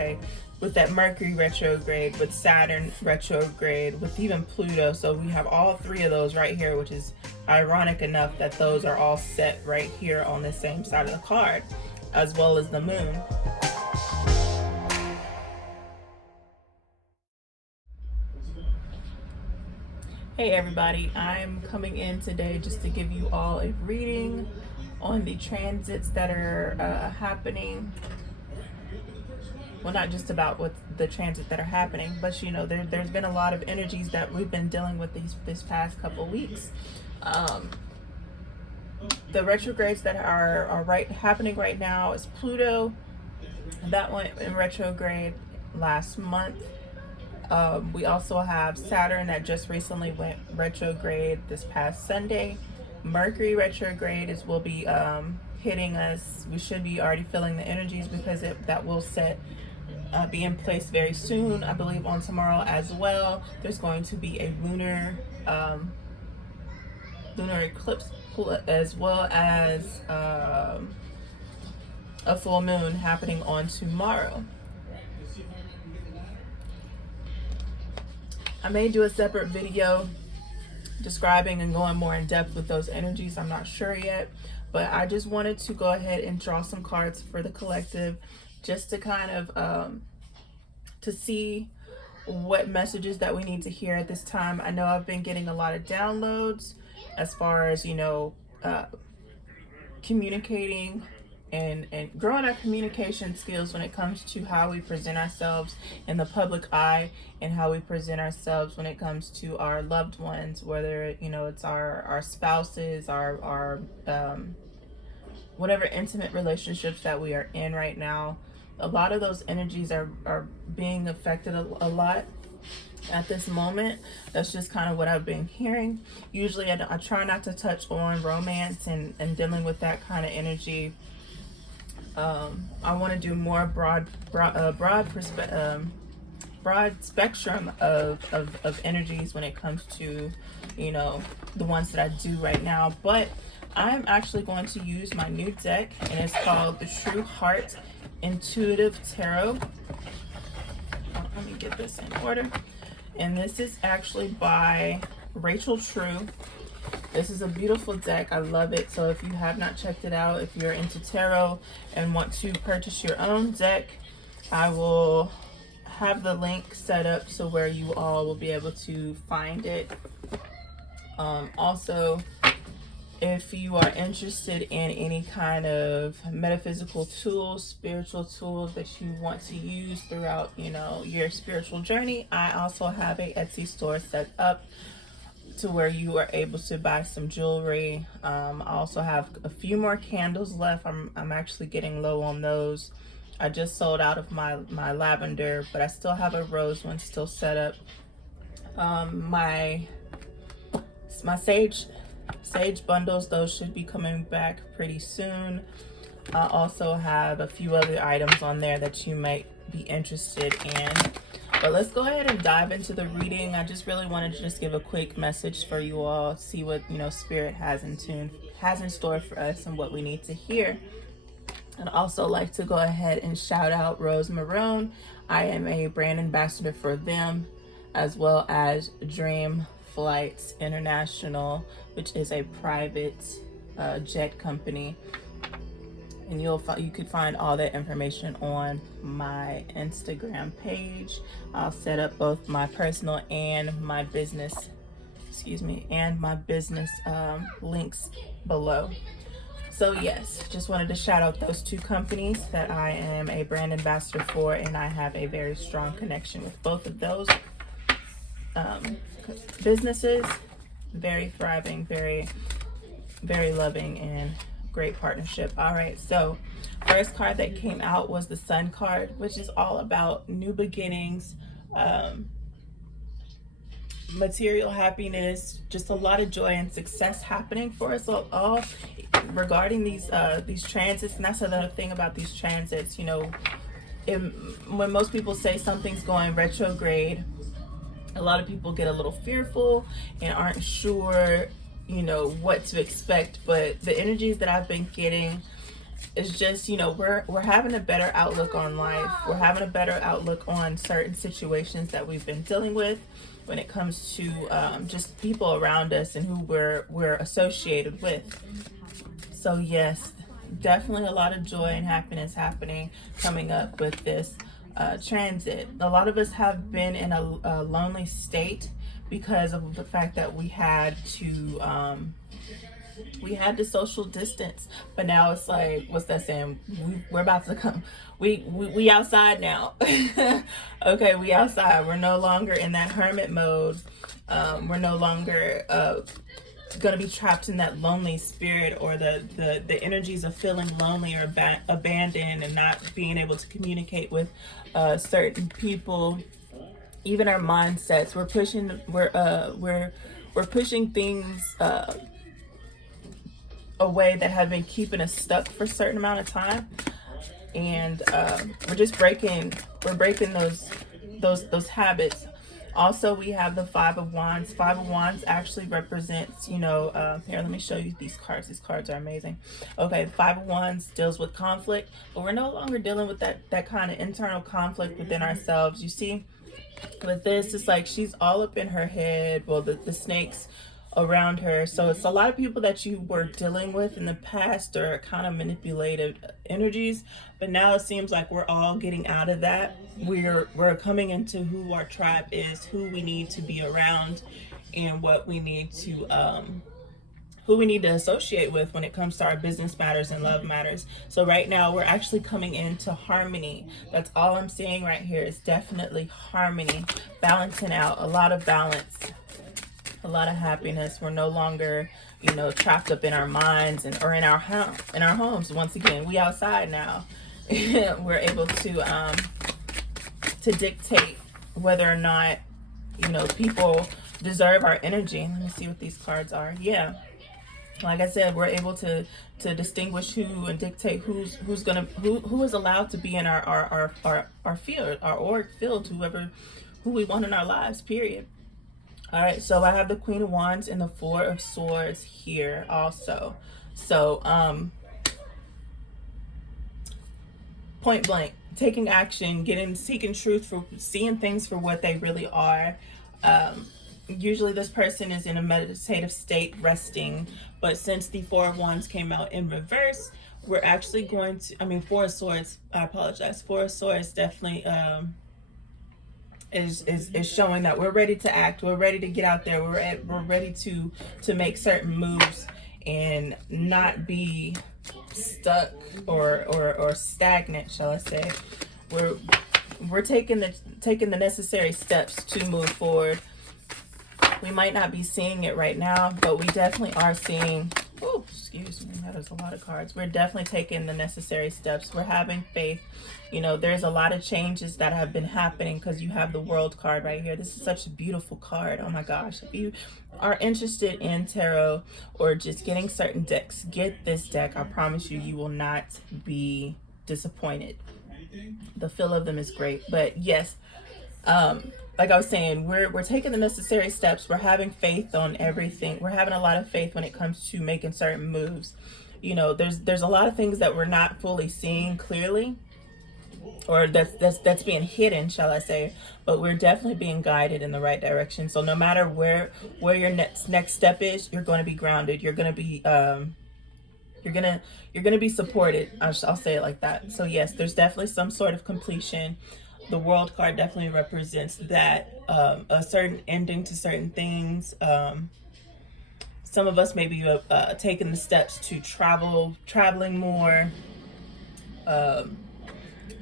okay? With that Mercury retrograde, with Saturn retrograde, with even Pluto. So we have all three of those right here, which is ironic enough that those are all set right here on the same side of the card, as well as the moon. Hey everybody, I'm coming in today just to give you all a reading on the transits that are happening. Well, not just about what the transits that are happening, but you know, there's been a lot of energies that we've been dealing with this past couple weeks. The retrogrades that are happening right now is Pluto. That went in retrograde last month. We also have Saturn that just recently went retrograde this past Sunday. Mercury retrograde will be hitting us. We should be already feeling the energies because that will be in place very soon. I believe on tomorrow as well. There's going to be a lunar eclipse as well as a full moon happening on tomorrow. I may do a separate video describing and going more in depth with those energies. I'm not sure yet, but I just wanted to go ahead and draw some cards for the collective just to kind of to see what messages that we need to hear at this time. I know I've been getting a lot of downloads as far as, you know, communicating and growing our communication skills when it comes to how we present ourselves in the public eye and how we present ourselves when it comes to our loved ones, whether, you know, it's our spouses, our whatever intimate relationships that we are in right now. A lot of those energies are being affected a lot at this moment. That's just kind of what I've been hearing. Usually I try not to touch on romance and dealing with that kind of energy. I want to do more broad spectrum of energies when it comes to, you know, the ones that I do right now. But I'm actually going to use my new deck, and it's called the True Heart Intuitive Tarot. Let me get this in order. And this is actually by Rachel True. This is a beautiful deck. I love it. So if you have not checked it out, if you're into tarot and want to purchase your own deck, I will have the link set up so where you all will be able to find it. Also, if you are interested in any kind of metaphysical tools, spiritual tools that you want to use throughout, you know, your spiritual journey, I also have a Etsy store set up to where you are able to buy some jewelry. I also have a few more candles left. I'm actually getting low on those. I just sold out of my lavender, but I still have a rose one still set up. My sage bundles, those should be coming back pretty soon. I also have a few other items on there that you might be interested in. But let's go ahead and dive into the reading. I just really wanted to just give a quick message for you all, see what, you know, Spirit has in store for us and what we need to hear. I'd also like to go ahead and shout out Rose Marrón. I am a brand ambassador for them, as well as Dream Flights International, which is a private jet company. And you could find all that information on my Instagram page. I'll set up both my personal and my business, links below. So yes, just wanted to shout out those two companies that I am a brand ambassador for, and I have a very strong connection with both of those businesses. Very thriving, very, very loving, and great partnership. All right, so first card that came out was the Sun card, which is all about new beginnings, material happiness, just a lot of joy and success happening for us all regarding these transits. And that's another thing about these transits, you know, when most people say something's going retrograde, a lot of people get a little fearful and aren't sure, you know, what to expect. But the energies that I've been getting it's just, you know, we're having a better outlook on life. We're having a better outlook on certain situations that we've been dealing with when it comes to just people around us and who we're associated with. So yes, definitely a lot of joy and happiness happening coming up with this transit. A lot of us have been in a lonely state because of the fact that we had to social distance. But now it's like, what's that saying? We're about to come. We outside now. Okay, we outside. We're no longer in that hermit mode. We're no longer going to be trapped in that lonely spirit, or the energies of feeling lonely or abandoned and not being able to communicate with certain people. Even our mindsets, we're pushing things away that have been keeping us stuck for a certain amount of time, and we're breaking those habits. Also, we have the Five of Wands. Five of Wands actually represents, you know, here, let me show you these cards. These cards are amazing. Okay, Five of Wands deals with conflict, but we're no longer dealing with that kind of internal conflict within ourselves. You see, with this, it's like she's all up in her head. Well, the snakes around her. So it's a lot of people that you were dealing with in the past or kind of manipulative energies, but now it seems like we're all getting out of that. We're coming into who our tribe is, who we need to be around, and what we need to who we need to associate with when it comes to our business matters and love matters. So right now we're actually coming into harmony. That's all I'm seeing right here is definitely harmony, balancing out, a lot of balance, a lot of happiness. We're no longer, you know, trapped up in our minds or in our homes. Once again, we outside now. We're able to dictate whether or not, you know, people deserve our energy. Let me see what these cards are. Yeah, like I said, we're able to distinguish who and dictate who is allowed to be in our field, our auric field, who we want in our lives, period. All right, so I have the Queen of Wands and the Four of Swords here also. So point blank, taking action, seeking truth, for seeing things for what they really are. Usually this person is in a meditative state, resting, but since the Four of Wands came out in reverse, we're actually going to, Four of Swords, I apologize. Four of Swords definitely is showing that we're ready to act, we're ready to get out there, we're ready to make certain moves and not be stuck or stagnant, shall I say. We're taking the necessary steps to move forward. We might not be seeing it right now, but we definitely are seeing, oh, excuse me, that is a lot of cards. We're definitely taking the necessary steps. We're having faith. You know, there's a lot of changes that have been happening because you have the World card right here. This is such a beautiful card. Oh my gosh. If you are interested in tarot or just getting certain decks, get this deck. I promise you, you will not be disappointed. The feel of them is great. But yes, like I was saying, we're taking the necessary steps. We're having faith on everything. We're having a lot of faith when it comes to making certain moves. You know, there's a lot of things that we're not fully seeing clearly, or that's being hidden, shall I say, but we're definitely being guided in the right direction. So no matter where your next step is, you're going to be grounded. You're going to be you're gonna be supported. I'll say it like that. So yes, there's definitely some sort of completion. The World card definitely represents that, a certain ending to certain things. Some of us maybe taking the steps to traveling more.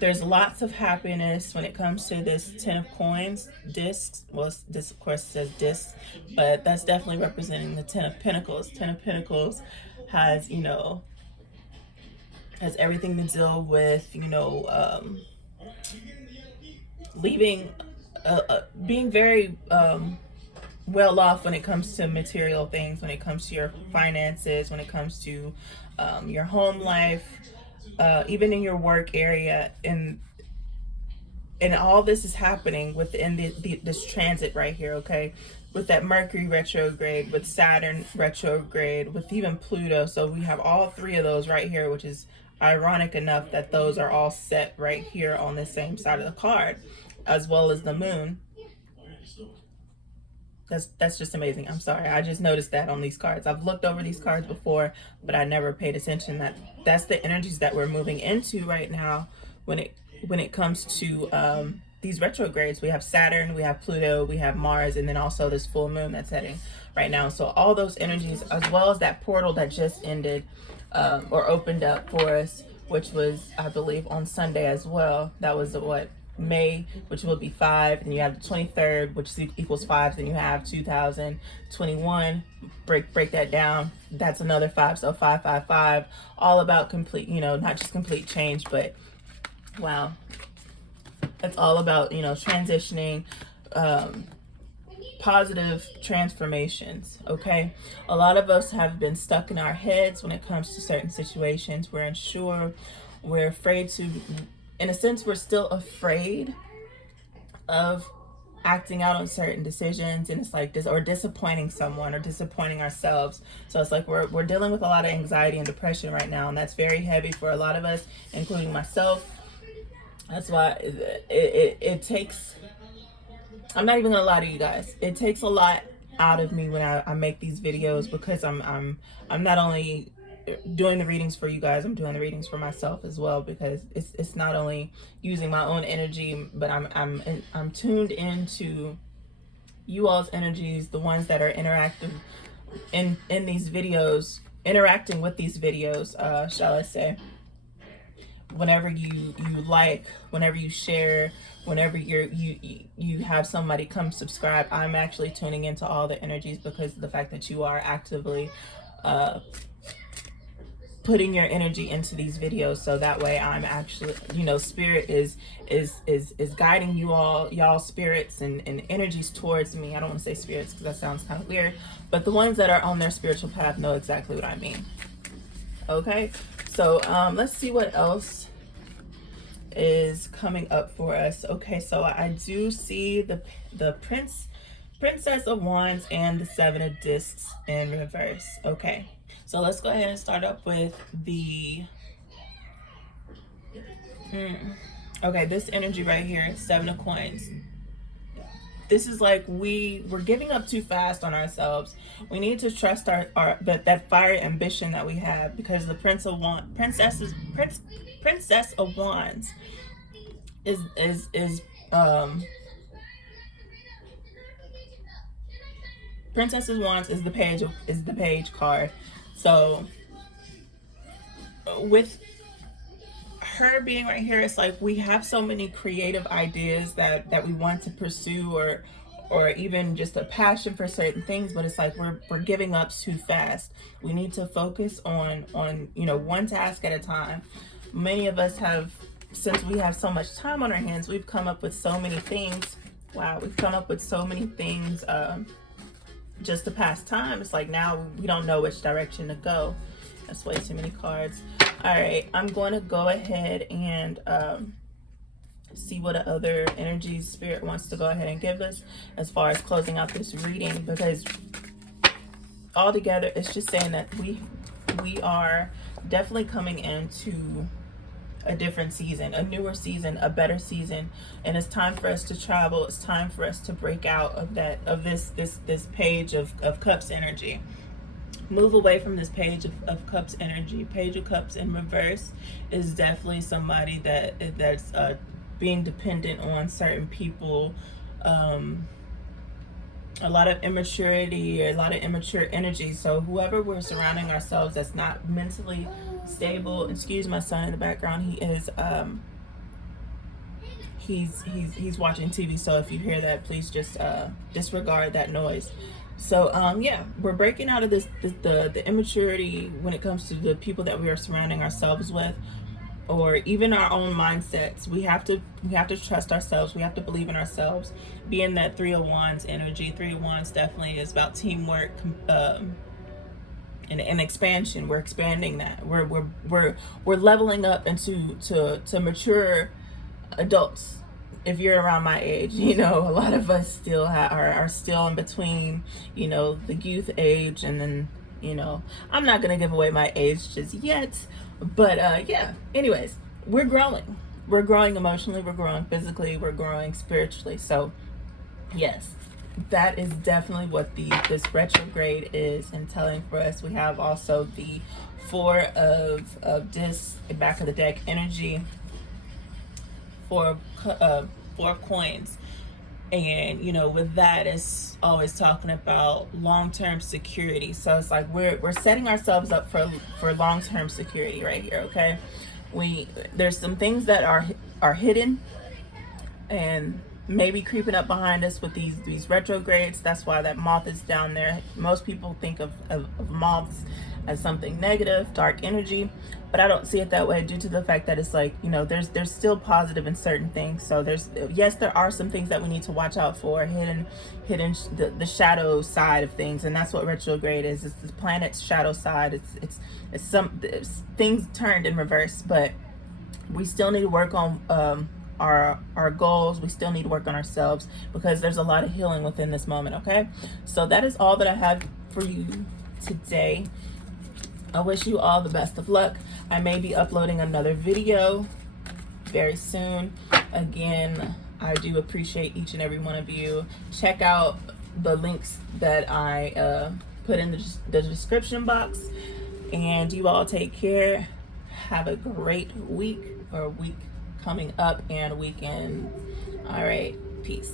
There's lots of happiness when it comes to this Ten of Coins discs. Well, this of course says discs, but that's definitely representing the Ten of Pentacles. Ten of Pentacles has, you know, has everything to deal with, you know, leaving, being very well off when it comes to material things, when it comes to your finances, when it comes to your home life, even in your work area, and all this is happening within this transit right here, okay? With that Mercury retrograde, with Saturn retrograde, with even Pluto. So we have all three of those right here, which is ironic enough that those are all set right here on the same side of the card, as well as the moon. That's just amazing. I'm sorry, I just noticed that on these cards. I've looked over these cards before, but I never paid attention that that's the energies that we're moving into right now when it comes to these retrogrades. We have Saturn, we have Pluto, we have Mars, and then also this full moon that's heading right now. So all those energies, as well as that portal that just ended or opened up for us, which was, I believe, on Sunday as well. That was what, May, which will be 5, and you have the 23rd, which equals 5. Then you have 2021. Break that down. That's another 5. So 555. All about complete, not just complete change, but wow, it's all about transitioning, positive transformations. Okay, a lot of us have been stuck in our heads when it comes to certain situations. We're unsure. We're afraid to. In a sense, we're still afraid of acting out on certain decisions, and it's like this, or disappointing someone or disappointing ourselves. So it's like we're dealing with a lot of anxiety and depression right now, and that's very heavy for a lot of us, including myself. That's why it takes, I'm not even gonna lie to you guys, it takes a lot out of me when I make these videos, because I'm not only doing the readings for you guys, I'm doing the readings for myself as well, because it's not only using my own energy, but I'm tuned into you all's energies, the ones that are interactive in these videos, interacting with these videos, shall I say. Whenever you like, whenever you share, whenever you have somebody come subscribe, I'm actually tuning into all the energies, because of the fact that you are actively putting your energy into these videos. So that way I'm actually, spirit is guiding you all, y'all spirits and energies towards me. I don't want to say spirits because that sounds kind of weird, but the ones that are on their spiritual path know exactly what I mean. Okay, so let's see what else is coming up for us. Okay, so I do see the Princess of Wands and the Seven of Discs in reverse. Okay, so let's go ahead and start up with the okay, this energy right here, Seven of Coins. This is like we're giving up too fast on ourselves. We need to trust that fire ambition that we have, because the Princess of Wands is Princess of Wands is the page card. So with her being right here, it's like we have so many creative ideas that we want to pursue, or even just a passion for certain things, but it's like we're giving up too fast. We need to focus on one task at a time. Many of us have, since we have so much time on our hands, we've come up with so many things. Wow, we've come up with so many things just to pass time. It's like now we don't know which direction to go. That's way too many cards. All right, I'm going to go ahead and see what other energies Spirit wants to go ahead and give us as far as closing out this reading, because altogether it's just saying that we are definitely coming into a different season, a newer season, a better season, and it's time for us to travel. It's time for us to break out of this page of Cups energy. Move away from this page of Cups energy. Page of Cups in reverse is definitely somebody that's being dependent on certain people, a lot of immaturity, a lot of immature energy. So whoever we're surrounding ourselves that's not mentally stable, excuse my son in the background, he is he's watching TV, so if you hear that, please just disregard that noise. So yeah, we're breaking out of the immaturity when it comes to the people that we are surrounding ourselves with, or even our own mindsets. We have to trust ourselves. We have to believe in ourselves. Being that Three of Wands energy, Three of Wands definitely is about teamwork and expansion. We're expanding that. We're leveling up into to mature adults. If you're around my age, a lot of us still are still in between, the youth age and then, you know, I'm not gonna give away my age just yet, but yeah, anyways, we're growing. We're growing emotionally, we're growing physically, we're growing spiritually. So yes, that is definitely what this retrograde is entailing for us. We have also the four of discs, back of the deck energy, four four coins. And you know, with that, it's always talking about long-term security. So it's like we're setting ourselves up for long-term security right here. Okay, there's some things that are hidden and maybe creeping up behind us with these retrogrades. That's why that moth is down there. Most people think of moths as something negative, dark energy, but I don't see it that way, due to the fact that it's like, you know, there's still positive in certain things. So there are some things that we need to watch out for, hidden the shadow side of things, and that's what retrograde is. It's the planet's shadow side. It's things turned in reverse, but we still need to work on our goals. We still need to work on ourselves, because there's a lot of healing within this moment. Okay, so that is all that I have for you today. I wish you all the best of luck. I may be uploading another video very soon. Again, I do appreciate each and every one of you. Check out the links that I put in the description box, and you all take care. Have a great week, or week coming up, and weekend. All right, peace.